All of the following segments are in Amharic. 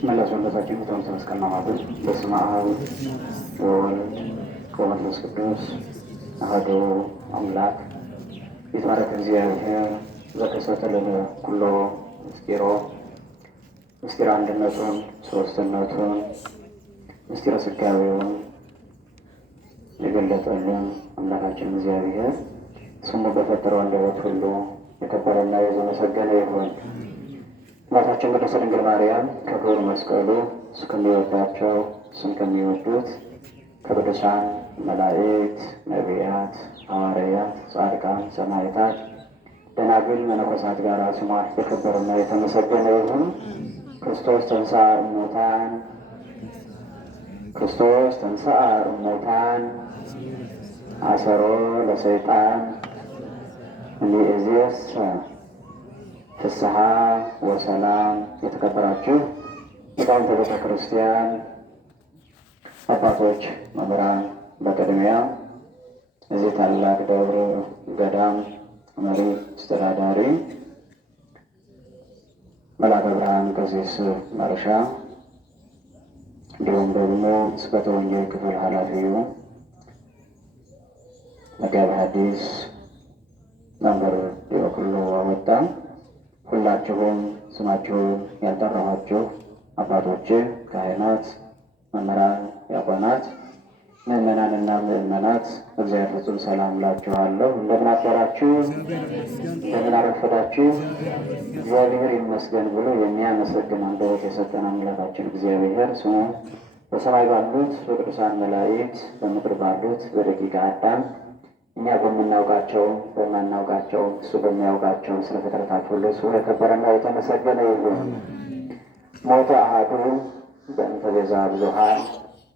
መላው ሰውነታችን በተመሰለ መስቀልና ማዕበል በስመ አብ ወወልድ ወመንፈስ ቅዱስ አሐዱ አምላክ ይትባረክ እግዚአብሔር ዘከሰተ ለነ ኩሎ ምስጢሮ ምስጢር አንድነቱን ሦስትነቱን ምስጢረ ሥጋዌውን የገለጠልን አምላካችን እግዚአብሔር ስሙ በፈጠረው አንደበት ሁሉ የከበረና የተመሰገነ ይሁን። እናታችን ቅድስት ድንግል ማርያም ከክብር መስቀሉ እስከሚወዳቸው ስም ከሚወዱት ከቅዱሳን መላእክት፣ ነቢያት፣ ሐዋርያት፣ ጻድቃን፣ ሰማዕታት፣ ደናግል፣ መነኮሳት ጋር ስሟ የከበረና የተመሰገነ ይሁን። ክርስቶስ ተንሥአ እሙታን ክርስቶስ ተንሥአ እሙታን አሰሮ ለሰይጣን እምይእዜሰ ፍስሐ ወሰላም። የተከበራችሁ ሊቃውንተ ቤተ ክርስቲያን አባቶች፣ መምህራን፣ በቅድሚያ እዚህ ታላቅ ደብር ገዳም መሪ አስተዳዳሪ መልአከ ብርሃን ቀሲስ መርሻ፣ እንዲሁም ደግሞ ስብከተ ወንጌል ክፍል ኃላፊው መጋቤ ሐዲስ መምህር ዲያቆን አወጣ፣ ሁላችሁም ስማችሁን ያልጠራኋችሁ አባቶች፣ ካህናት፣ መምህራን፣ ዲያቆናት፣ ምዕመናንና ምዕመናት እግዚአብሔር ፍጹም ሰላም እላችኋለሁ። እንደምን አደራችሁ? እንደምን አረፈዳችሁ? እግዚአብሔር ይመስገን ብሎ የሚያመሰግን አንደበት የሰጠን አምላካችን እግዚአብሔር ስሙ በሰማይ ባሉት በቅዱሳን መላእክት በምድር ባሉት በደቂቀ አዳም እኛ በምናውቃቸውም በማናውቃቸውም እሱ በሚያውቃቸውም ስለ ፍጥረታት ሁሉ ስሙ የከበረና የተመሰገነ ይሁን። ሞተ አሐዱ በእንተ ቤዛ ብዙኃን፣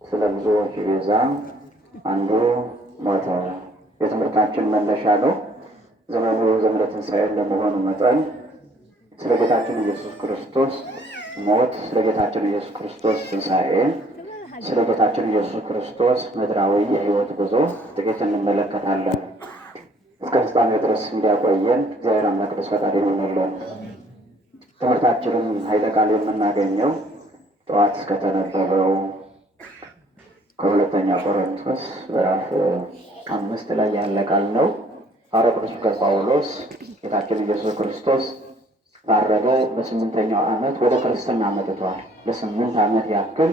ስለ ብዙዎች ቤዛ አንዱ ሞተ። የትምህርታችን መነሻ ነው። ዘመኑ ዘመነ ትንሣኤ ለመሆኑ መጠን ስለ ጌታችን ኢየሱስ ክርስቶስ ሞት፣ ስለ ጌታችን ኢየሱስ ክርስቶስ ትንሣኤ፣ ስለ ጌታችን ኢየሱስ ክርስቶስ ምድራዊ የሕይወት ጉዞ ጥቂት እንመለከታለን። እስከ ፍጻሜው ድረስ እንዲያቆየን እግዚአብሔር አምላክ ቅዱስ ፈቃድ ይሁንልን። ትምህርታችንን ኃይለ ቃል የምናገኘው ጠዋት እስከተነበበው ከሁለተኛ ቆሮንቶስ ምዕራፍ 5 ላይ ያለ ቃል ነው። ሐዋርያው ቅዱስ ጳውሎስ ጌታችን ኢየሱስ ክርስቶስ ባረገ በ8ኛው ዓመት ወደ ክርስትና መጥቷል። ለ8 ዓመት ያክል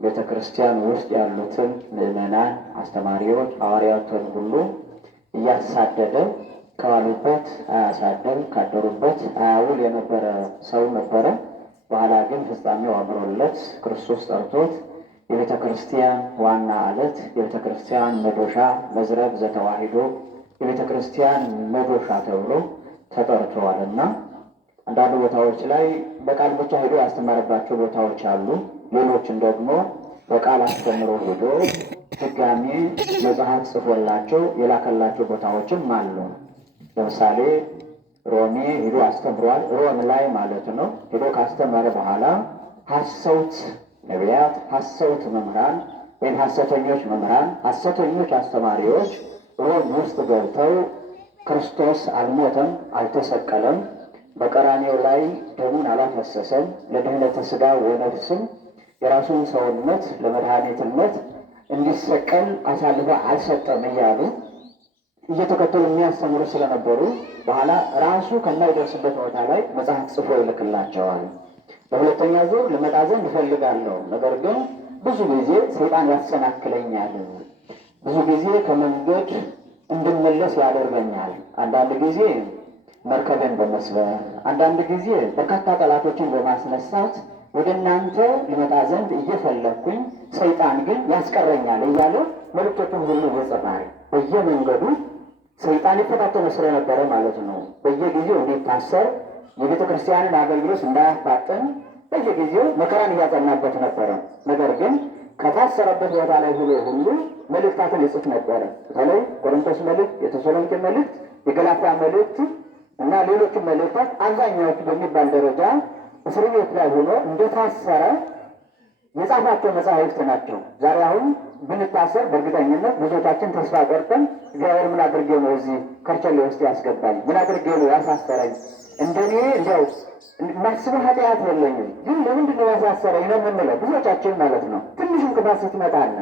ቤተ ክርስቲያን ውስጥ ያሉትን ምዕመናን፣ አስተማሪዎች፣ ሐዋርያትን ሁሉ እያሳደደ ከዋሉበት አያሳደር ካደሩበት አያውል የነበረ ሰው ነበረ። በኋላ ግን ፍጻሜው አምሮለት ክርስቶስ ጠርቶት የቤተ ክርስቲያን ዋና ዓለት፣ የቤተ ክርስቲያን መዶሻ፣ መዝረብ ዘተዋሂዶ፣ የቤተ ክርስቲያን መዶሻ ተብሎ ተጠርተዋልና አንዳንድ ቦታዎች ላይ በቃል ብቻ ሄዶ ያስተማረባቸው ቦታዎች አሉ። ሌሎችን ደግሞ በቃል አስተምሮ ሄዶ ድጋሜ መጽሐፍ ጽፎላቸው የላከላቸው ቦታዎችም አሉ። ለምሳሌ ሮሜ ሄዶ አስተምሯል። ሮም ላይ ማለት ነው። ሄዶ ካስተማረ በኋላ ሐሰውት ነቢያት፣ ሐሰውት መምህራን ወይም ሐሰተኞች መምህራን፣ ሐሰተኞች አስተማሪዎች ሮም ውስጥ ገብተው ክርስቶስ አልሞተም፣ አልተሰቀለም፣ በቀራኔው ላይ ደሙን አላፈሰሰም፣ ለድኅነተ ሥጋ ወነፍስም የራሱን ሰውነት ለመድኃኒትነት እንዲሰቀል አሳልፎ አልሰጠም እያሉ እየተከተሉ የሚያስተምሩ ስለነበሩ በኋላ ራሱ ከማይደርስበት ቦታ ላይ መጽሐፍ ጽፎ ይልክላቸዋል። በሁለተኛ ዙር ልመጣ ዘንድ እፈልጋለሁ፣ ነገር ግን ብዙ ጊዜ ሰይጣን ያሰናክለኛል፣ ብዙ ጊዜ ከመንገድ እንድመለስ ያደርገኛል። አንዳንድ ጊዜ መርከብን በመስበር አንዳንድ ጊዜ በርካታ ጠላቶችን በማስነሳት ወደ እናንተ ልመጣ ዘንድ እየፈለግኩኝ ሰይጣን ግን ያስቀረኛል እያለ መልእክቶችን ሁሉ ይጽፋል። በየመንገዱ ሰይጣን ይፈታተነ ስለነበረ ማለት ነው። በየጊዜው እንዲታሰር የቤተ ክርስቲያንን አገልግሎት እንዳያፋጥን በየጊዜው መከራን እያጸናበት ነበረ። ነገር ግን ከታሰረበት ቦታ ላይ ሁሉ መልእክታትን ይጽፍ ነበረ። በተለይ ቆሮንቶስ መልእክት፣ የተሰሎንቄ መልእክት፣ የገላትያ መልእክት እና ሌሎችም መልእክታት አብዛኛዎቹ በሚባል ደረጃ እስር ቤት ላይ ሆኖ እንደታሰረ የጻፋቸው መጽሐፍት ናቸው። ዛሬ አሁን ብንታሰር በእርግጠኝነት ብዙዎቻችን ተስፋ ቆርጠን እግዚአብሔር ምን አድርጌ ነው እዚህ ከርቸሌ ውስጥ ያስገባኝ? ምን አድርጌ ነው ያሳሰረኝ? እንደኔ እንዲያው ማስበው ኃጢአት የለኝም፣ ግን ለምንድን ነው አሳሰረኝ ነው የምንለው ብዙዎቻችን ማለት ነው። ትንሽ እንቅፋት ስትመጣን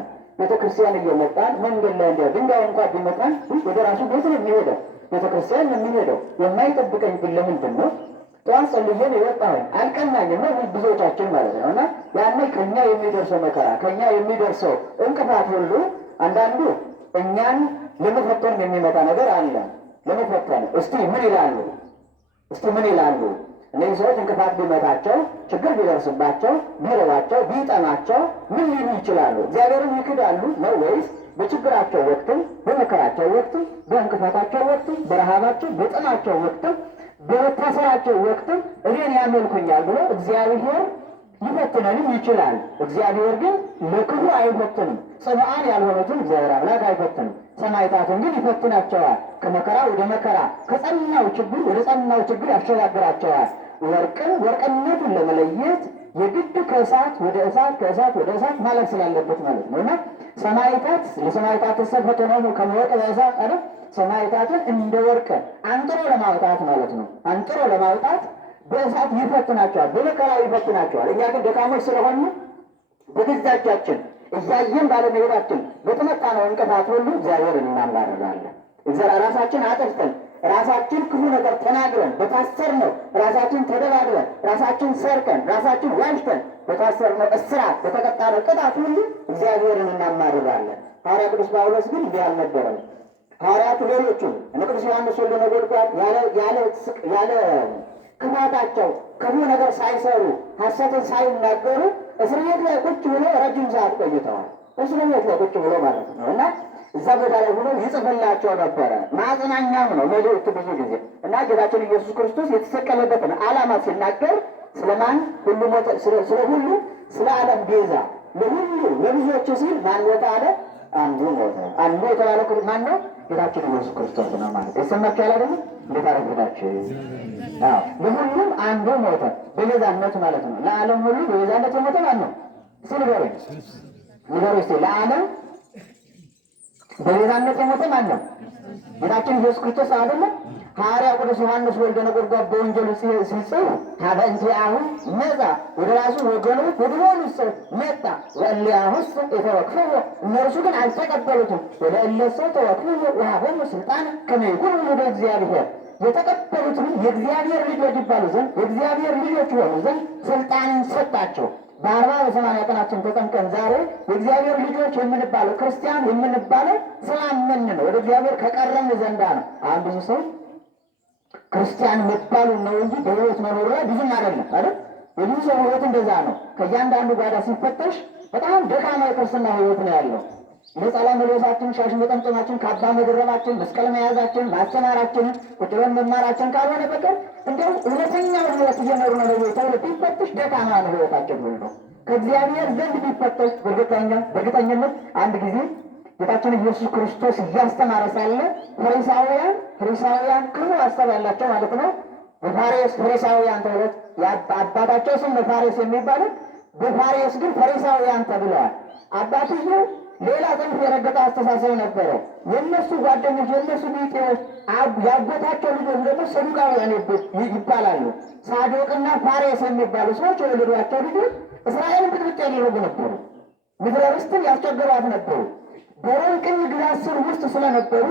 ቤተክርስቲያን እየመጣን መንገድ ላይ እንዲያ ድንጋይ እንኳን ቢመጣን ወደ ራሱ ቤት ነው የሚሄደው፣ ቤተክርስቲያን ነው የሚሄደው። የማይጠብቀኝ ግን ለምንድን ነው? ጠዋት ጸልዬን የወጣሁኝ አልቀናኝም ነው ብዙዎቻችን ማለት ነው። እና ያኔ ከኛ የሚደርሰው መከራ ከኛ የሚደርሰው እንቅፋት ሁሉ አንዳንዱ እኛን ለመፈተን የሚመጣ ነገር አለ። ለመፈተን እስቲ ምን ይላሉ? እስቲ ምን ይላሉ? እነዚህ ሰዎች እንቅፋት ቢመታቸው፣ ችግር ቢደርስባቸው፣ ቢርባቸው፣ ቢጠማቸው ምን ሊሉ ይችላሉ? እግዚአብሔርን ይክዳሉ ነው ወይስ በችግራቸው ወቅትም፣ በመከራቸው ወቅትም፣ በእንቅፋታቸው ወቅትም፣ በረሃባቸው፣ በጥማቸው ወቅትም፣ በመታሰራቸው ወቅትም እኔን ያመልኩኛል ብሎ እግዚአብሔር ሊፈትነንም ይችላል። እግዚአብሔር ግን ለክፉ አይፈትንም። ጽኑዓን ያልሆኑትን እግዚአብሔር አምላክ አይፈትንም። ሰማዕታትን ግን ይፈትናቸዋል። ከመከራ ወደ መከራ፣ ከጸናው ችግር ወደ ጸናው ችግር ያሸጋግራቸዋል። ወርቅነቱን ለመለየት የግድ ከእሳት ወደ እሳት ከእሳት ወደ እሳት ማለት ስላለበት ማለት ነው። እና ሰማዕታት ለሰማዕታት ተሰፈተነው ከመወቅ በእሳት አለ። ሰማዕታትን እንደ ወርቅ አንጥሮ ለማውጣት ማለት ነው። አንጥሮ ለማውጣት በእሳት ይፈትናቸዋል፣ በመከራ ይፈትናቸዋል። እኛ ግን ደካሞች ስለሆኑ በግዛቻችን እያየን ባለመሄዳችን በተመጣነው እንቅፋት ሁሉ እግዚአብሔርን እናማርራለን። ራሳችን አጥፍተን ራሳችን ክፉ ነገር ተናግረን በታሰርነው ራሳችን ተደባድበን ራሳችን ሰርቀን ራሳችን ዋሽተን በታሰርነው እስራት በተቀጣነው ቅጣት ሁሉ እግዚአብሔርን እናማርራለን። ሐዋርያ ቅዱስ ጳውሎስ ግን እንዲህ አልነበረም። ሐዋርያቱ ሌሎቹም እነ ቅዱስ ዮሐንስ ወልደ ነጎድጓድ ያለ ክፋታቸው ክፉ ነገር ሳይሰሩ ሐሰትን ሳይናገሩ እስር ቤት ላይ ቁጭ ብሎ ረጅም ሰዓት ቆይተዋል። እስር ቤት ላይ ቁጭ ብሎ ማለት ነው። እና እዛ ቦታ ላይ ሆኖ ይጽፍላቸው ነበረ። ማጽናኛም ነው መልእክቱ ብዙ ጊዜ እና ጌታችን ኢየሱስ ክርስቶስ የተሰቀለበትን ዓላማ ሲናገር ስለማን ሁሉ ሞተ፣ ስለ ሁሉ፣ ስለ ዓለም ቤዛ ለሁሉ ለብዙዎች ሲል ማን ሞተ አለ? አንዱ ሞተ። አንዱ የተባለው ማን ነው? ጌታችን ኢየሱስ ክርስቶስ ነው ማለት ይሰማችኋል አይደል? እንዴት አረፈዳችሁ? ለሁሉም አንዱ ሞተ፣ በቤዛነት ማለት ነው። ለዓለም ሁሉ በቤዛነት የሞተ ማን ነው? ንገሩኝ እስኪ። ለዓለም በቤዛነት የሞተ ማን ነው? ጌታችን ኢየሱስ ክርስቶስ አይደለም? ሐዋርያ ቅዱስ ዮሐንስ ወልደ ነጎድጓድ በወንጌሉ ሲጽፍ ሀበእንቲአሁ መጻ፣ ወደ ራሱ ወገኖች ወደ ሆኑት መጣ። ወእሊአሁሰ ኢተወክፍዎ፣ እነርሱ ግን አልተቀበሉትም። ወለእለሰ ተወክፍዎ ወሀቦሙ ሥልጣነ ከመ ይኩኑ ወልደ እግዚአብሔር፣ የተቀበሉትም የእግዚአብሔር ልጆች ይባሉ ዘንድ የእግዚአብሔር ልጆች የሆኑ ዘንድ ስልጣንን ሰጣቸው። በ40 ቀናችን ተጠምቀን ዛሬ የእግዚአብሔር ልጆች የምንባለው ክርስቲያን የምንባለው ስላመን ነው። ወደ እግዚአብሔር ከቀረብን ዘንዳ ነው። አሁን ብዙ ሰው ክርስቲያን መባሉ ነው እንጂ በሕይወት መኖሩ ላይ ብዙም አይደለም አይደል? የብዙ ሰው ሕይወት እንደዛ ነው። ከእያንዳንዱ ጓዳ ሲፈተሽ በጣም ደካማ የክርስትና ሕይወት ነው ያለው። ነጠላ መልበሳችን፣ ሻሽ መጠምጠማችን፣ ካባ መደረባችን፣ መስቀል መያዛችን፣ ማስተማራችን፣ ቁጭ ብለን መማራችን ካልሆነ በቀር እንዲያውም እውነተኛውን ሕይወት እየኖሩ ነው ተብሎ ቢፈተሽ ደካማ ነው ሕይወታችን ሁሉ ነው። ከእግዚአብሔር ዘንድ ቢፈተሽ በእርግጠኝነት አንድ ጊዜ ጌታችን ኢየሱስ ክርስቶስ እያስተማረ ሳለ ፈሪሳውያን ክፉ ሀሳብ ያላቸው ማለት ነው። በፋሬስ ፈሪሳውያን ተብለው አባታቸው ስም በፋሬስ የሚባለው በፋሬስ ግን ፈሪሳውያን ተብለዋል። አባትየው ሌላ ጽንፍ የረገጠ አስተሳሰብ ነበረ። የእነሱ ጓደኞች የእነሱ ቢጤዎች ያጎታቸው ልጆች ደግሞ ሰዱቃውያን ይባላሉ። ሳዶቅና ፋሬስ የሚባሉ ሰዎች የወለዷቸው ልጆች እስራኤልን ብጥብጥ ያደረጉ ነበሩ። ምድረ ርስትን ያስቸገሯት ነበሩ። በሮም ቅኝ ግዛት ስር ውስጥ ስለነበሩ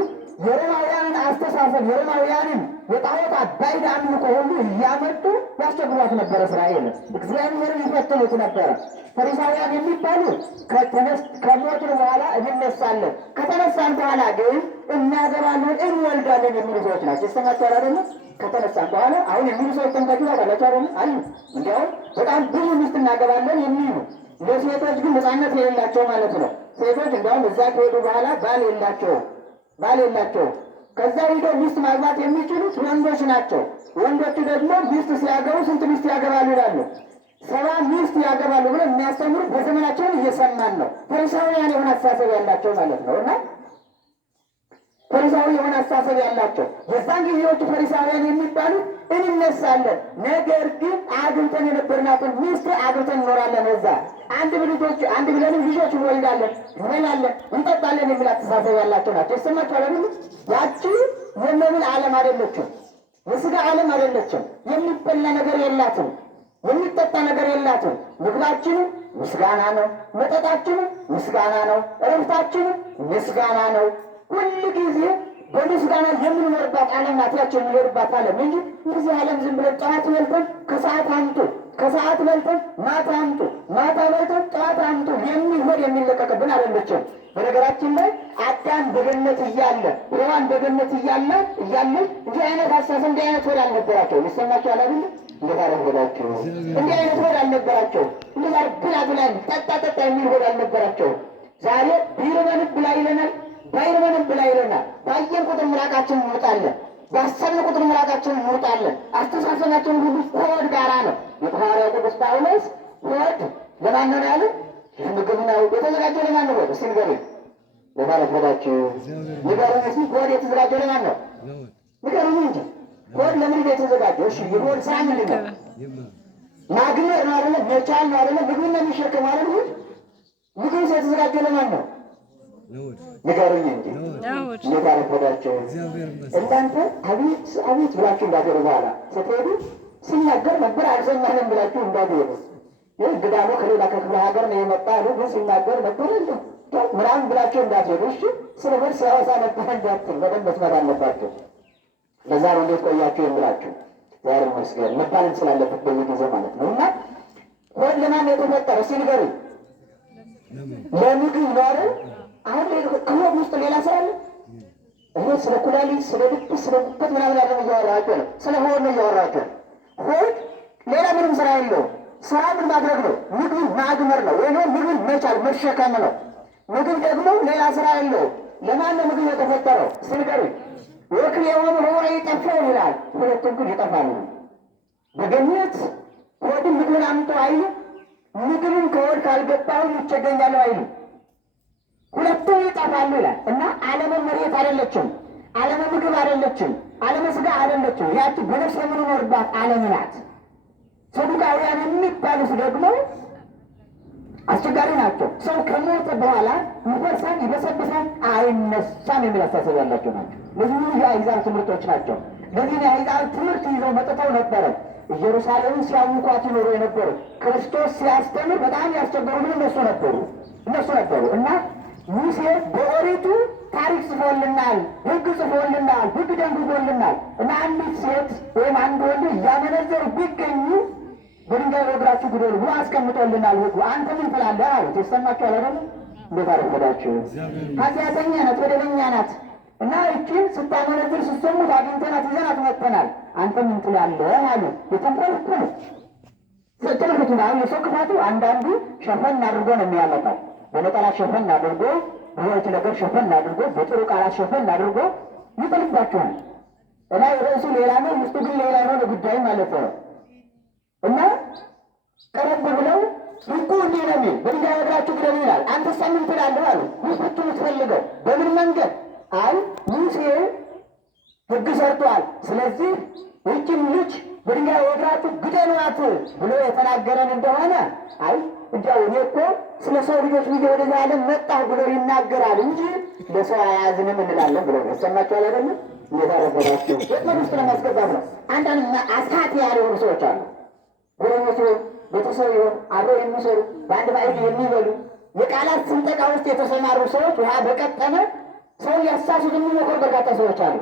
የሮማውያንን አስተሳሰብ የሮማውያንን የጣዖታት ባዕድ አምልኮ ሁሉ እያመጡ ያስቸግሯት ነበረ። እስራኤል እግዚአብሔርን ይፈትኑት ነበረ። ፈሪሳውያን የሚባሉ ከሞትን በኋላ እንነሳለን፣ ከተነሳን በኋላ ግን እናገባለን፣ እንወልዳለን የሚሉ ሰዎች ናቸው። ይሰማቸዋል አይደለ? ከተነሳን በኋላ አሁን የሚሉ ሰዎች ተንታችሁ ታውቃላችሁ አይደለ? አሉ። እንዲያውም በጣም ብዙ ሚስት እናገባለን የሚሉ ለሴቶች ግን ነፃነት የሌላቸው ማለት ነው። ሴቶች እንዲያውም እዛ ከሄዱ በኋላ ባል የላቸው። ከዛ ሂደው ሚስት ማግባት የሚችሉት ወንዶች ናቸው። ወንዶቹ ደግሞ ሚስት ሲያገቡ ስንት ሚስት ያገባሉ ይላሉ? 70 ሚስት ያገባሉ ብለው የሚያስተምሩ በዘመናቸውን እየሰማን ነው። ፈሪሳውያን የሆነ አስተሳሰብ ያላቸው ማለት ነው። እና ፈሪሳዊ የሆነ አስተሳሰብ ያላቸው የዛን ጊዜዎቹ ፈሪሳውያን የሚባሉት እንነሳለን፣ ነገር ግን አግብተን የነበርናትን ሚስት አግብተን እንኖራለን፣ እዛ አንድ ብለንም ልጆች እንወልዳለን፣ እንበላለን፣ እንጠጣለን የሚል አስተሳሰብ ያላቸው ናቸው። ይሰማችኋል አይደል? ያቺ የመብል ዓለም አይደለችም፣ የስጋ ዓለም አይደለችም። የሚበላ ነገር የላትም። የሚጠጣ ነገር የላትም። ምግባችንም ምስጋና ነው፣ መጠጣችንም ምስጋና ነው፣ እረፍታችንም ምስጋና ነው። ሁል ጊዜ በምስጋና የምንኖርባት ዓለም ናት። ያቸው የምንኖርባት ዓለም እንጂ እዚህ ዓለም ዝም ብለን ጠዋት በልተን ከሰዓት አምጡ፣ ከሰዓት በልተን ማታ አምጡ፣ ማታ በልተን ጠዋት አምጡ የሚል ሆድ የሚለቀቅብን አይደለችም። በነገራችን ላይ አዳም በገነት እያለ ሔዋን በገነት እያለች እንዲህ አይነት አሳሰብ እንዲህ አይነት ሆድ አልነበራቸው። ሊሰማቸው አላለ እንዴት አልነበራቸው? እንዲህ አይነት ሆድ አልነበራቸው። እንደዛ ብላ ብላ ጠጣ ጠጣ የሚል ሆድ አልነበራቸው። ዛሬ ቢርበንም ብላ ይለናል፣ ባይርበንም ብላ ይለናል። ባየን ቁጥር ምራቃችን እንውጣለን፣ ባሰብን ቁጥር ምራቃችን እንውጣለን። አስተሳሰባችን ሁሉ ከሆድ ጋራ ነው። የሐዋርያው ቅዱስ ጳውሎስ ሆድ ለማን ነው ያለ? ምግብ ነው የተዘጋጀው። ለማን ነው? እስኪ ንገሩኝ። ለማለት ሆዳችሁ ንገሩኝ እስኪ። ሆድ የተዘጋጀው ለማን ነው? ንገሩኝ እንጂ ሆድ ለምን የተዘጋጀው? እሺ የሆድ ስራ ምንድን ነው? ማግኘት ነው አይደለ? መቻል ነው አይደለ? ምግብን ነው የሚሸከም አይደለ? ምግብ የተዘጋጀው ለማን ነው? ንገሩኝ እንጂ። እንዴት አለ ሆዳችሁ? እናንተ አቤት አቤት ብላችሁ እንዳትሄዱ። በኋላ ስትሄዱ ሲናገር ነበር አልሰማንም ብላችሁ እንዳትሄዱ። ይህ ግዳሙ ከሌላ ከክፍለ ሀገር ነው የመጣ ያሉ ግን ሲናገር ነበር ምናምን ብላችሁ እንዳትሄዱ። እሺ ስለ ሆድ ሲያወሳ ነበር እንዳትል በደንብ መስማት አለባችሁ። ለዛ ነው እንዴት ቆያችሁ የምላችሁ። ዛሬ መስገድ መባልን ስላለበት በየጊዜ ማለት ነው። እና ሆድ ለማን የተፈጠረ እስኪ ንገሩኝ። ለምግብ ነው አይደል? አሁን ከሆድ ውስጥ ሌላ ስራ አለ? እኔ ስለ ኩላሊት፣ ስለ ልብ፣ ስለ ጉበት ምናምን ያለ እያወራኋቸው ነው። ስለ ሆድ ነው እያወራኋቸው። ሆድ ሌላ ምንም ስራ የለውም። ስራ ምን ማድረግ ነው? ምግብን ማግመር ነው፣ ወይ ምግብን መቻል መሸከም ነው። ምግብ ደግሞ ሌላ ስራ የለውም። ለማን ነው ምግብ የተፈጠረው? እስኪ ንገሩኝ። ወክል የሆኑ ሆረ ይጠፋው ይላል። ሁለቱም ግን ይጠፋሉ። በገነት ሆድን ምግብን አምጦ አይሉ፣ ምግብን ከሆድ ካልገባሁ ይቸገኛለሁ አይሉ። ሁለቱም ይጠፋሉ ይላል እና ዓለመ መሬት አይደለችም፣ ዓለመ ምግብ አይደለችም፣ ዓለመ ስጋ አይደለችም። ያቺ በነፍስ የምንኖርባት ዓለም ናት። ሰዱቃውያን የሚባሉት ደግሞ አስቸጋሪ ናቸው። ሰው ከሞተ በኋላ ይፈርሳል፣ ይበሰብሳል፣ አይነሳም የሚል አስተሳሰብ ያላቸው ናቸው። ለዚህ የአሕዛብ ትምህርቶች ናቸው። ለዚህ የአሕዛብ ትምህርት ይዘው መጥተው ነበረ ኢየሩሳሌምን ሲያውኳት ይኖሩ የነበሩ። ክርስቶስ ሲያስተምር በጣም ያስቸገሩ ግን እነሱ ነበሩ እና ሙሴ በኦሪቱ ታሪክ ጽፎልናል፣ ሕግ ጽፎልናል፣ ሕግ ደንግጎልናል እና አንዲት ሴት ወይም አንድ ወንድ እያመነዘሩ ቢገኙ በድንጋይ ወግራችሁ ግደሉ ብሎ አስቀምጦልናል ሕጉ። አንተ ምን ትላለህ አሉት። የሰማችሁ አላለም? እንዴት አረፈዳችሁ? ኃጢአተኛ ናት፣ በደለኛ ናት እና እችን ስታመነዝር ስትሰሙት አግኝተናት ይዘናት መጥተናል። አንተ ምን ትላለህ አሉ። የተንኮልኩ ትምህርቱ አሁን የሰው ክፋቱ አንዳንዱ ሸፈን አድርጎ ነው የሚያመጣው። በነጠላ ሸፈን አድርጎ፣ በሁለት ነገር ሸፈን አድርጎ፣ በጥሩ ቃላት ሸፈን አድርጎ ይጥልባችኋል። እና ርዕሱ ሌላ ነው፣ ውስጡ ግን ሌላ የሆነ ጉዳይ ማለት ነው። እና ቀረብ ብለው ሕጉ እንዲህ ነው የሚል በድንጋይ ወግራችሁ ግደሉ ይላል። አንተ ምን ትላለህ አሉ። ሚስቱ የምትፈልገው በምን መንገድ? አይ ሙሴ ሕግ ሰርቷል፣ ስለዚህ ይህችን ልጅ በድንጋይ ወግራችሁ ግደሏት ብሎ የተናገረን እንደሆነ አይ እንዲያው እኔ እኮ ስለ ሰው ልጆች ብዬ ወደዚህ ዓለም መጣሁ ብሎ ይናገራል እንጂ ለሰው አያዝንም እንላለን ብሎ ያሰማችኋል አይደለም? እንዴት አረፈዳችሁ? ወጥመድ ውስጥ ለማስገባት ነው። አንዳንድ አሳት ያለ የሆኑ ሰዎች አሉ። ጎረቤት ይሆን ቤተሰብ ይሆን አብረው የሚሰሩ በአንድ ማዕድ የሚበሉ የቃላት ስንጠቃ ውስጥ የተሰማሩ ሰዎች ውሃ በቀጠነ ሰው ሊያሳሱት የሚሞክሩ በርካታ ሰዎች አሉ።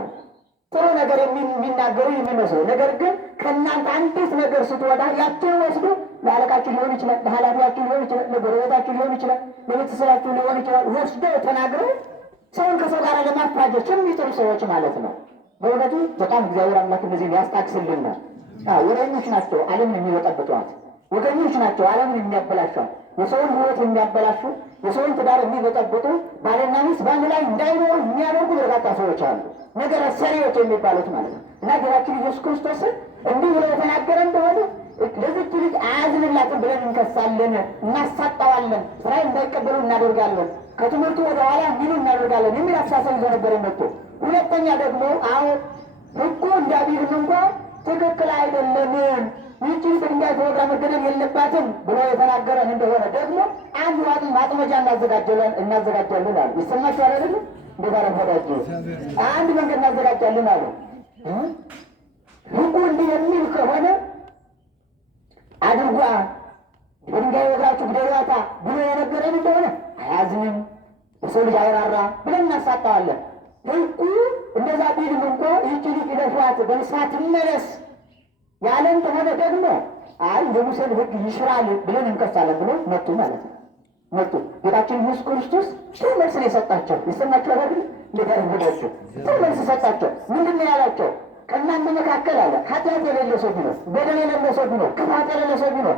ጥሩ ነገር የሚናገሩ የሚመስሉ ነገር ግን ከእናንተ አንዲት ነገር ስትወጣ ያችን ወስዶ ለአለቃችሁ ሊሆን ይችላል፣ ለኃላፊያችሁ ሊሆን ይችላል፣ ለጎረቤታችሁ ሊሆን ይችላል፣ ለቤተሰባችሁ ሊሆን ይችላል። ወስደው ተናግረው ሰውን ከሰው ጋር ለማፋጀት የሚጥሩ ሰዎች ማለት ነው። በእውነቱ በጣም እግዚአብሔር አምላክ እነዚህ ሊያስታክስልናል። ወረኞች ናቸው ዓለምን የሚበጠብጧት፣ ወገኞች ናቸው ዓለምን የሚያበላሿት፣ የሰውን ሕይወት የሚያበላሹ፣ የሰውን ትዳር የሚበጠብጡ፣ ባልና ሚስት በአንድ ላይ እንዳይኖሩ የሚያደርጉ በርካታ ሰዎች አሉ። ነገረ ሰሪዎች የሚባሉት ማለት ነው። እና ጌታችን ኢየሱስ ክርስቶስን እንዲህ ብሎ የተናገረ እንደሆነ ለዚች ልጅ አያዝንላትም ብለን እንከሳለን፣ እናሳጣዋለን፣ ስራ እንዳይቀበሉ እናደርጋለን፣ ከትምህርቱ ወደ ኋላ ሚሉ እናደርጋለን የሚል አስተሳሰብ ይዞ ነበር የመጡ። ሁለተኛ ደግሞ አሁን ሕጉ እንዳቢልም እንኳ ትክክል አይደለም፣ ይህችን በድንጋይ ተወግራ መገደል የለባትም ብሎ የተናገረን እንደሆነ ደግሞ አንድ ማጥመጃ እናዘጋጃለን አሉ። ይሰማችኋል አይደለም? እንዴት አረፈዳችሁ? አንድ መንገድ እናዘጋጃለን አሉ። ሕጉ እንዲህ የሚል ከሆነ አድርጓ በድንጋይ ወግራችሁ ግደሏታ ብሎ የነገረን እንደሆነ አያዝንም፣ በሰው ልጅ አይራራ ብለን እናሳጣዋለን። ሕጉ እንደዛ ቢልም እንኳ ይህች ልጅ ይለፏት በንስሐ ትመለስ ያለን ከሆነ ደግሞ አይ የሙሴን ሕግ ይሽራል ብለን እንከሳለን ብሎ መጡ ማለት ነው። መጡ። ጌታችን ኢየሱስ ክርስቶስ ጥሩ መልስ ነው የሰጣቸው። ይሰማቸው አይደል? እንደታረጋቸው ጥሩ መልስ ሰጣቸው። ምንድን ነው ያላቸው? ከእናንተ መካከል አለ ኃጢአት የሌለ ሰው ቢኖር፣ በደል የሌለ ሰው ቢኖር፣ ክፋት የሌለ ሰው ቢኖር፣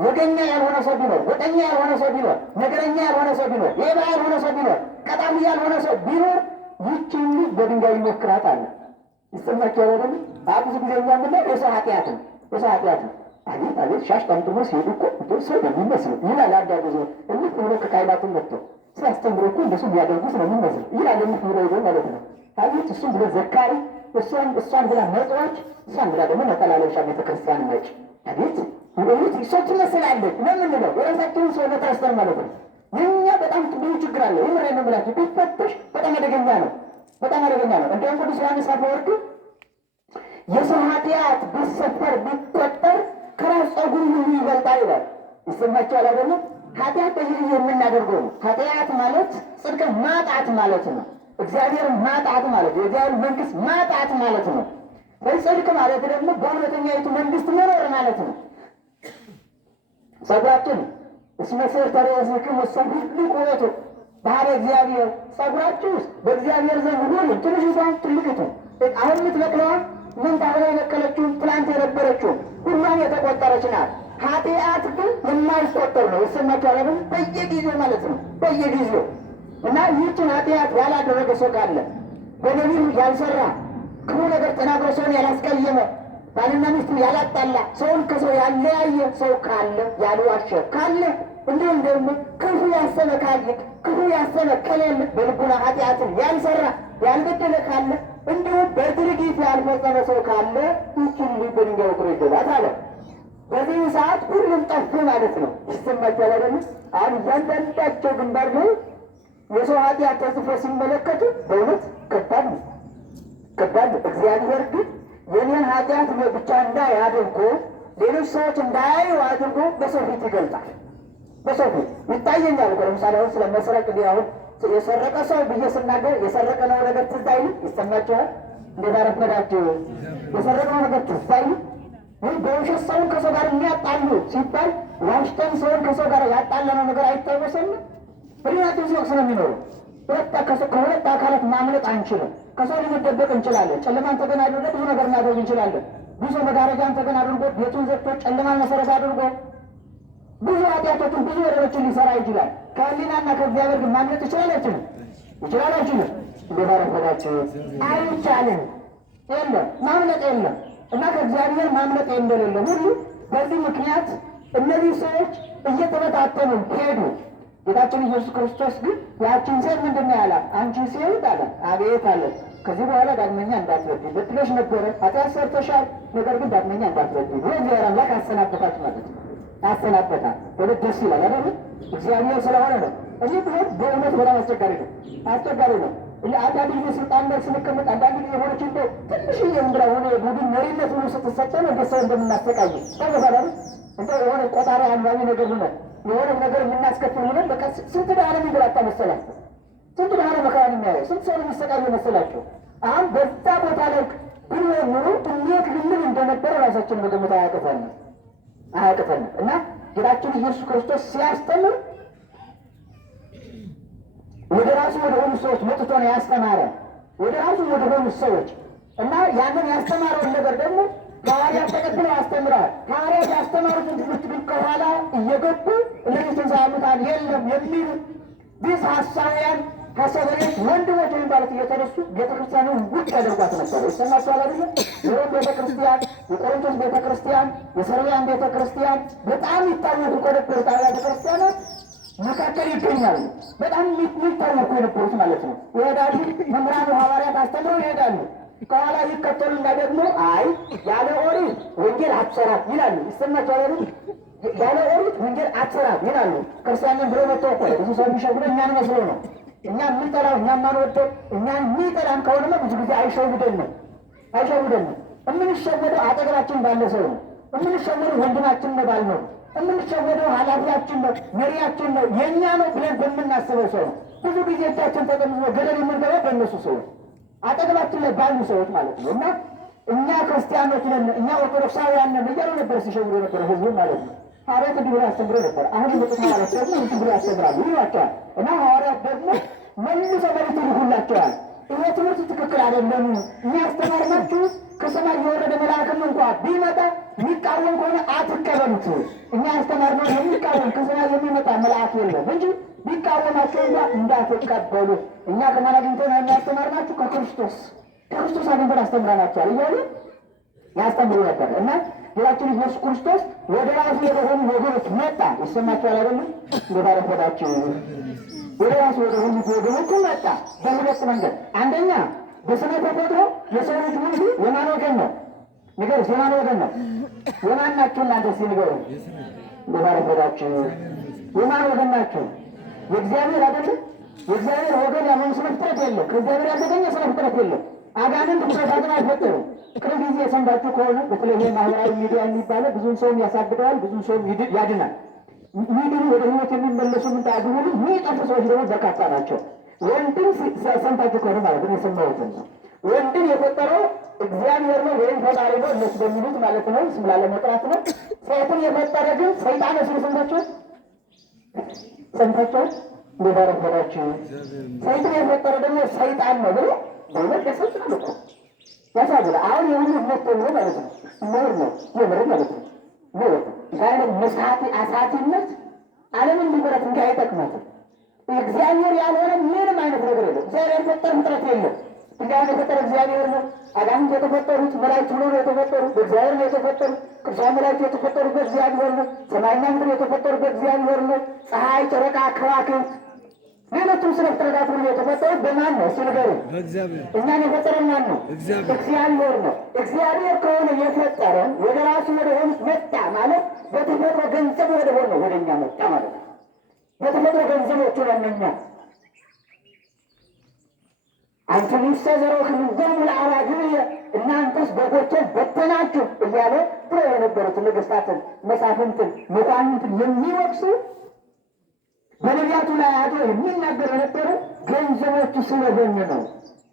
ወገኛ ያልሆነ ሰው ቢኖር፣ ወጠኛ ያልሆነ ሰው ቢኖር፣ ነገረኛ ያልሆነ ሰው ቢኖር፣ ሌባ ያልሆነ ሰው ቢኖር፣ ቀጣሚ ያልሆነ ሰው ቢኖር ይህችን ልጅ በድንጋይ ይሞክራት አለ። ይሰማቸው አይደል? ብዙ ጊዜ እኛ ምንለው የሰው ኃጢአት ነው፣ የሰው ኃጢአት ነው። አቤት አቤት ሻሽ ጠምጥሞ ሲሄዱ እኮ ሰው ነው የሚመስለው ይላል። አንዳንድ ጊዜ እልፍ ብሎ ከካይላቱ መጥቶ ሲያስተምሮ እኮ እንደሱ ቢያደርጉ ስለሚመስል ይላል። እልፍ ብሎ ሄዶ ማለት ነው። አቤት እሱም ብሎ ዘካሪ እሷን ብላ መጽዋች፣ እሷን ብላ ደግሞ ነጠላለሻ ቤተክርስቲያን መጭ። አቤት ይሁት ሰው ትመስላለች ነው የምንለው። የራሳችንን ሰውነት ረስተን ማለት ነው። የኛ በጣም ብዙ ችግር አለ። ይምራ ነው ብላችሁ ቢፈተሽ በጣም አደገኛ ነው፣ በጣም አደገኛ ነው። እንዲሁም ቅዱስ ዮሐንስ አፈወርቅ የሰው ኃጢአት ቢሰፈር ቢቆጠር ከራስ ፀጉር ሁሉ ይበልጣል ይላል። ይሰማችኋል አይደለም? ኃጢአት በዚህ የምናደርገው ነው። ኃጢአት ማለት ጽድቅን ማጣት ማለት ነው። እግዚአብሔርን ማጣት ማለት ነው። የእግዚአብሔር መንግስት ማጣት ማለት ነው። ጽድቅ ማለት ደግሞ በእውነተኛይቱ መንግስት መኖር ማለት ነው። ፀጉራችን እስመ ሥርዓተ ርእስክሙ ሁሉ ቁመቱ ባህረ እግዚአብሔር። ፀጉራችሁ ውስጥ በእግዚአብሔር ዘንድ ሁሉ ትንሽቷን ትልቅቱን አሁን የምትበቅለዋን ምንጣፍ ላይ የበቀለችውን ትላንት የነበረችውን ሁሏን የተቆጠረች ናት። ኃጢአት ግን የማይቆጠር ነው። ይሰማችኋል አይደል? በየጊዜው ማለት ነው፣ በየጊዜው እና ይህችን ኃጢአት ያላደረገ ሰው ካለ በነቢዩ ያልሰራ ክፉ ነገር ተናግሮ ሰውን ያላስቀየመ ባልና ሚስቱን ያላጣላ ሰውን ከሰው ያለያየ ሰው ካለ ያልዋሸ ካለ እንዲሁም ደግሞ ክፉ ያሰበ ካለ ክፉ ያሰበ ከሌለ በልቡና ኃጢአትን ያልሰራ ያልበደለ ካለ እንዲሁም በድርጊት ያልፈጸመ ሰው ካለ ይህችን ልጅ በድንጋይ ወግሮ ይገባት አለ። በዚህ ሰዓት ሁሉም ጠፉ ማለት ነው። ይሰማችኋል አይደል? አሁን እያንዳንዳቸው ግንባር ላይ የሰው ኃጢአት ተጽፎ ሲመለከቱ በእውነት ከባድ ነው፣ ከባድ ነው። እግዚአብሔር ግን የኔን ኃጢአት ብቻ እንዳይ አድርጎ ሌሎች ሰዎች እንዳያዩ አድርጎ በሰው ፊት ይገልጻል። በሰው ፊት ይታየኛል። ለምሳሌ አሁን ስለ መስረቅ አሁን የሰረቀ ሰው ብዬ ስናገር የሰረቀ ነው ነገር ትዝ አይልም? ይሰማችኋል? እንዴት አረፈዳችሁ? የሰረቀው ነገር ትዝ አይልም? ይህ በውሸት ሰውን ከሰው ጋር የሚያጣሉ ሲባል ዋሽተን ሰውን ከሰው ጋር ያጣለነው ነገር አይታወሰም? ህሊናችን ሲወቅስ ነው የሚኖሩ። ከሁለት አካላት ማምለጥ አንችልም። ከሰው ልንደበቅ እንችላለን። ጨለማን ተገን አድርጎ ብዙ ነገር እናደርግ እንችላለን። ብዙ መጋረጃን ተገን አድርጎ ቤቱን ዘግቶ ጨለማን መሰረት አድርጎ ብዙ ኃጢአቶችን ብዙ ወደሮችን ሊሰራ ይችላል። ከህሊናና ከእግዚአብሔር ግን ማምለጥ ይችላል አይችልም? ይችላል አይችልም? እንዴት አረፈዳችሁ? አይቻልም። የለም ማምለጥ የለም። እና ከእግዚአብሔር ማምለጥ እንደሌለ ሁሉ በዚህ ምክንያት እነዚህ ሰዎች እየተበታተኑ ሄዱ። ጌታችን ኢየሱስ ክርስቶስ ግን ያችን ሴት ምንድን ነው ያላት? አንቺ ሴት አለ። አቤት አለ። ከዚህ በኋላ ዳግመኛ እንዳትበድይ፣ በድለሽ ነበረ፣ ኃጢአት ሰርተሻል፣ ነገር ግን ዳግመኛ እንዳትበድይ ብሎ እግዚአብሔር አምላክ አሰናበታት ማለት ነው። አሰናበታት። በእውነት ደስ ይላል አይደል? እግዚአብሔር ስለሆነ ነው። እዚህ ብሎት በእውነት በጣም አስቸጋሪ ነው፣ አስቸጋሪ ነው። አንዳንድ ጊዜ ስልጣን ላይ ስንቀመጥ አንዳንድ ጊዜ የሆነች እንደ ትንሽዬ እንድራ ሆነ ቡድን መሪነት ሆኖ ስትሰጠን እንደ ሰው እንደምናሰቃይ ታገሳለ እንደ የሆነ ቆጣሪ አንባቢ ነገር ሆነ የሆነ ነገር የምናስከትል ሆነን በቃ ስንት ዳህለ የሚበላታ መሰላቸው፣ ስንት ዳህለ መከራን የሚያየ ስንት ሰው የሚሰቃየ መሰላቸው። አሁን በዛ ቦታ ላይ ብንሆን ኑሮ እንዴት ልንል እንደነበረ ራሳችን መገመት አያቅተንም። እና ጌታችን ኢየሱስ ክርስቶስ ሲያስተምር ወደ ራሱ ወደ ሆኑ ሰዎች መጥቶ ነው ያስተማረ። ወደ ራሱ ወደ ሆኑ ሰዎች እና ያንን ያስተማረውን ነገር ደግሞ ሐዋርያት ተቀብለው ያስተምረዋል። ሐዋርያት ያስተማሩትን ትምህርት ግን ከኋላ እየገቡ እነዚህ ትንሣኤ ሙታን የለም የሚሉ ቢስ ሐሳውያን ሐሳበኞች ወንድሞች የሚባሉት እየተነሱ ቤተክርስቲያንን ውጭ ያደርጓት ነበር። ይሰማችኋል አይደለም? የሮም ቤተክርስቲያን፣ የቆሮንቶስ ቤተክርስቲያን፣ የሰርቢያን ቤተክርስቲያን በጣም ይታወቁ ከነበሩት አብያተ ክርስቲያናት መካከል ይገኛሉ። በጣም የሚታወቁ የነበሩት ማለት ነው። ይሄዳሉ፣ መምህራኑ ሐዋርያት አስተምረው ይሄዳሉ። ከኋላ ይከተሉና ደግሞ አይ ያለ ኦሪት ወንጌል አትሰራም ይላሉ። ይሰማችኋል አይደል? ያለ ኦሪት ወንጌል አትሰራም ይላሉ። ክርስቲያንን ብሎ መጥተው እኮ ብዙ ሰው የሚሸጉደ እኛን መስሎ ነው። እኛ የምንጠላው እኛ የማንወደው እኛን የሚጠላን ከሆነማ ብዙ ጊዜ አይሸውደን ነው። የምንሸወደው አጠገባችን ባለ ሰው ነው። የምንሸወደው ወንድማችን ነው ባል ነው። የምንሸወደው ኃላፊያችን ነው፣ መሪያችን ነው፣ የእኛ ነው ብለን በምናስበው ሰው ነው። ብዙ ጊዜ እጃችን ተጠምዞ ገደል የምንገባ በእነሱ ሰዎች አጠገባችን ላይ ባሉ ሰዎች ማለት ነው። እና እኛ ክርስቲያኖች ነን፣ እኛ ኦርቶዶክሳውያን ነን እያሉ ነበር ሲሸውዱ ነበረ ህዝቡ ማለት ነው። ሐዋርያት እንዲህ ብሎ ያስተምሩ ነበር። አሁን የመጡት ሐዋርያት ደግሞ እንዲህ ብሎ ያስተምራሉ ይሏቸዋል። እና ሐዋርያት ደግሞ መልሰው መልእክት ይልኩላቸዋል። ይሄ ትምህርት ትክክል አይደለም፣ እኛ ያስተማርናችሁ ከሰማይ የወረደ መልአክም እንኳ ቢመጣ የሚቃወም ከሆነ አትቀበሉት። እኛ ያስተማርነው የሚቃወም ከሰማይ የሚመጣ መልአክ የለም እንጂ ቢቃወማቸው እንኳ እንዳትቀበሉ። እኛ ከማን አግኝተን ያስተማርናችሁ? ከክርስቶስ አግኝተን አስተምረናቸዋል እያሉ ያስተምሩ ነበር። እና ጌታችን ኢየሱስ ክርስቶስ ወደ ራሱ የሆኑ ወገኖች መጣ። ይሰማቸዋል አይደለም? እንደባረፈዳቸው ወደ ራሱ ወደ ሆኑ ወገኖቹ መጣ በሁለት መንገድ። አንደኛ በስነ ተፈጥሮ የሰው ልጅ ሁሉ የማን ወገን ነው? ንገሩ። የማን ወገን ነው? የማን ናችሁ እናንተ? እስኪ ንገሩ። እንደባረፈዳችሁ የማን ወገን ናችሁ? የእግዚአብሔር አይደለም? የእግዚአብሔር ወገን ያልሆነ ስነ ፍጥረት የለም። ከእግዚአብሔር ያልተገኘ ስነ ፍጥረት የለም። አጋንንት ፍጥረታትን አይፈጠሩም። ቅርብ ጊዜ የሰንባችሁ ከሆነ በተለይ ማህበራዊ ሚዲያ የሚባለው ብዙን ሰውም ያሳግደዋል፣ ብዙን ሰውም ያድናል። ሚድኑ ወደ ህይወት የሚመለሱ ምንታያዱ ሁሉ የሚጠፉ ሰዎች ደግሞ በርካታ ናቸው። ወንድን ሰምታችሁ ከሆነ ማለት ነው፣ የሰማሁትን ነው። ወንድን የፈጠረው እግዚአብሔር ነው ወይም ፈጣሪ ነው እነሱ በሚሉት ማለት ነው፣ ስም ላለመጥራት ነው። ሴትን የፈጠረ ግን ሰይጣን ነው ሲሉ ሰምታችኋል። እንደባረፈዳችሁ ሰይጣን የፈጠረ ደግሞ ሰይጣን ነው ብሎ በእውነት ያሳዝናል እኮ ያሳዝናል። አሁን የሁሉ እምነት ተብሎ ማለት ነው ኖር ነው የምር ማለት ነው ኖር ጋይነ መስራቲ አሳቲነት ዓለምን ሊበረት እንጂ አይጠቅማትም። እግዚአብሔር ያልሆነ ምንም አይነት ነገር የለም። እግዚአብሔር የፈጠረ ፍጥረት የለም። እንዲያውም የፈጠረ እግዚአብሔር ነው። አጋንንት የተፈጠሩት መላእክት ብሎ ነው የተፈጠሩት፣ በእግዚአብሔር ነው የተፈጠሩት። ቅዱሳን መላእክት የተፈጠሩት በእግዚአብሔር ነው። ሰማይና ምድር የተፈጠሩት በእግዚአብሔር ነው። ፀሐይ፣ ጨረቃ፣ ከዋክብት ሌሎችም ስለ ፍጥረታት ሁሉ የተፈጠሩት በማን ነው? እሱ ንገሩኝ። እኛን የፈጠረን ማን ነው? እግዚአብሔር ነው። እግዚአብሔር ከሆነ የፈጠረን ወደ ራሱ ወደ ሆኑት መጣ ማለት በተፈጥሮ ገንዘብ ወደ ሆነው ወደ እኛ መጣ ማለት ነው። በተፈጥሮ ገንዘቦቹ ነን እኛ። አንተ ሚሰዘረው ክንዘሙ ለአራግብየ እናንተስ በጎቼን በተናችሁ እያለ ብሎ የነበሩት ነገሥታትን፣ መሳፍንትን፣ መኳንንትን የሚወቅሱ በነቢያቱ ላይ አድሮ የሚናገር የነበረ ገንዘቦቹ ስለሆነ ነው።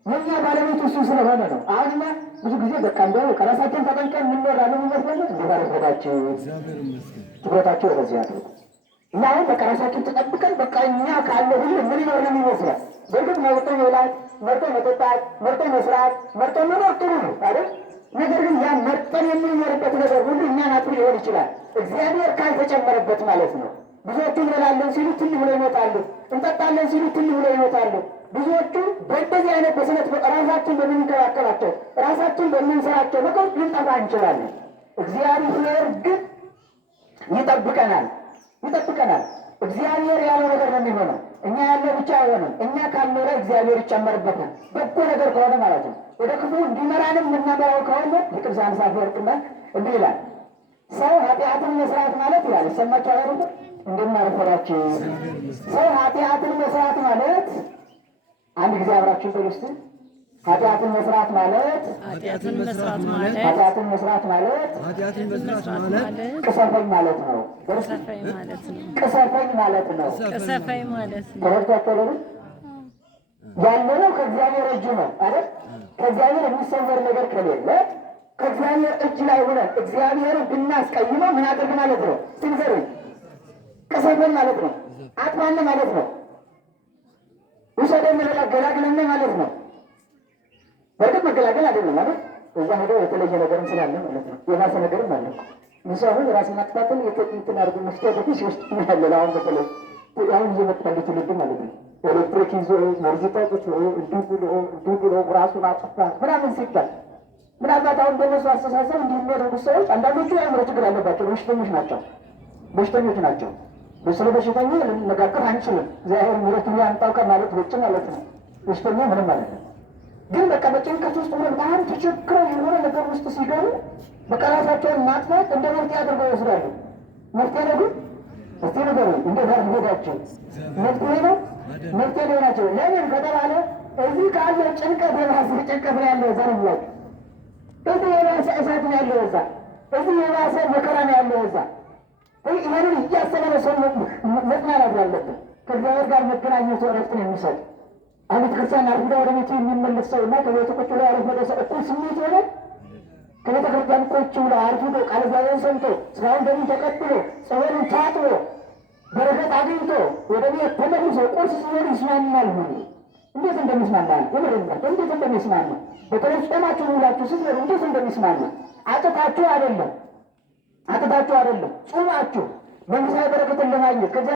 የኛ ባለቤቱ እሱ ስለሆነ ነው። አሁንማ ብዙ ጊዜ በቃ እንደው ከራሳችን ተጠንቀን የምንኖራለን ይመስላል። እንደባረፈዳቸው ትኩረታቸው ወደዚህ ያድርጉ እና አሁን በቃ ራሳችን ተጠብቀን በቃ እኛ ካለ ሁሉ ምን ይኖር ነው ይመስላል። በእርግጥ መርጦ መብላት፣ መርጦ መጠጣት፣ መርጦ መስራት፣ መርጦ መኖር ጥሩ ነው አይደል? ነገር ግን ያ መርጠን የምንኖርበት ነገር ሁሉ እኛን አጥሩ ሊሆን ይችላል፣ እግዚአብሔር ካልተጨመረበት ማለት ነው። ብዙዎቹ እንበላለን ሲሉ ትል ብሎ ይሞታሉ። እንጠጣለን ሲሉ ትል ብሎ ይሞታሉ። ብዙዎቹ በእንደዚህ አይነት በስነት ራሳችን በምንከባከባቸው ራሳችን በምንሰራቸው ነገሮች ልንጠፋ እንችላለን። እግዚአብሔር ግን ይጠብቀናል። እግዚአብሔር ያለው ነገር ነው የሚሆነው። እኛ ያለው ብቻ አይሆንም። እኛ ካለው ላይ እግዚአብሔር ይጨመርበታል። በጎ ነገር ከሆነ ማለት ነው። ወደ ክፉ እንዲመራንም የምናመራው ከሆነ የቅዱስ ዮሐንስ አፈወርቅ እንዲህ ይላል፣ ሰው ኃጢአትን መስራት ማለት ይላል። ይሰማቸው አይደለም? እንደማረፈራችሁ ሰው ኃጢአትን መስራት ማለት አንድ ጊዜ አብራችሁ በውስጥ ኃጢአትን መስራት ማለት ቅሰፈኝ ማለት ነው። ቅሰፈኝ ማለት ነው። ተረድቷቸው ነው ያለነው ከእግዚአብሔር እጅ ነው አይደል? ከእግዚአብሔር የሚሰወር ነገር ከሌለ ከእግዚአብሔር እጅ ላይ ሆነን እግዚአብሔርን ብናስቀይመው ምን አድርግ ማለት ነው? ስንዘሩኝ ቅሰፈን ማለት ነው። አጥፋን ማለት ነው። ውሰደን ገላግለን ማለት ነው። በእርግጥ መገላገል አይደለም ማለት እዛ ሄዶ የተለየ ነገርም ስላለ ማለት ነው። የራሰ ነገርም አለ። ምሳሁን ራስን ማጥፋትን የቴክኒክን አድርጎ መስጠት በፊት ውስጥ ያለ አሁን በተለይ አሁን እየመጣለ ትውልድ ማለት ነው። ኤሌክትሪክ ይዞ ሞርዚቃ ቁጭ እንዲሁ ብሎ ራሱን አጥፋ ምናምን ሲባል ምናልባት አሁን በነሱ አስተሳሰብ እንዲህ የሚያደርጉ ሰዎች አንዳንዶቹ የአእምሮ ችግር አለባቸው፣ በሽተኞች ናቸው። ስለ በሽተኛ ልንነጋገር አንችልም። እግዚአብሔር ምሕረቱን ያምጣው ከማለት ውጭ ማለት ነው። በሽተኛ ምንም ማለት ነው። ግን በቃ በጭንቀት ውስጥ ሆነ በጣም ተቸግረው የሆነ ነገር ውስጥ ሲገቡ በቃ ራሳቸውን ማጥፋት እንደ መፍትሄ አድርገው ይወስዳሉ። መፍትሄ ነው ግን እስቲ ነገሩ እንደ ጋር ሄዳቸው መፍትሄ ነው መፍትሄ ሊሆናቸው ለምን ከተባለ እዚህ ካለ ጭንቀት የባሰ ጭንቀት ነው ያለው። ዘር ብላችሁ እዚህ የባሰ እሳት ነው ያለው። እዛ እዚህ የባሰ መከራ ነው ያለው እዛ። ይህንን እያሰበ ነው ሰው መጽናናት ያለብን። ከእግዚአብሔር ጋር መገናኘቱ እረፍት ነው የሚሰጥ። ቤተ ክርስቲያን አርፍዶ ወደ ቤቱ የሚመለስ ሰው እና ከቤቱ ቁጭ ብሎ ያረፈደ ሰው እኩል ስሜት ሆነ? ከቤተ ክርስቲያን ቁጭ ብሎ አርፍዶ ቃለ እግዚአብሔርን ሰምቶ ስራውን ደሙን ተቀብሎ ጸበሉን ታጥቦ በረከት አግኝቶ ወደ ቤት ተመልሶ ቁርስ ሲሆን ይስማማል ሆነ? እንዴት እንደሚስማማ የምርነት እንዴት እንደሚስማማ በተለይ ጾማችሁ ሙላችሁ ስትኖሩ እንዴት እንደሚስማማ አጥታችሁ አይደለም ጾማችሁ መንግሥታዊ በረከትን ለማግኘት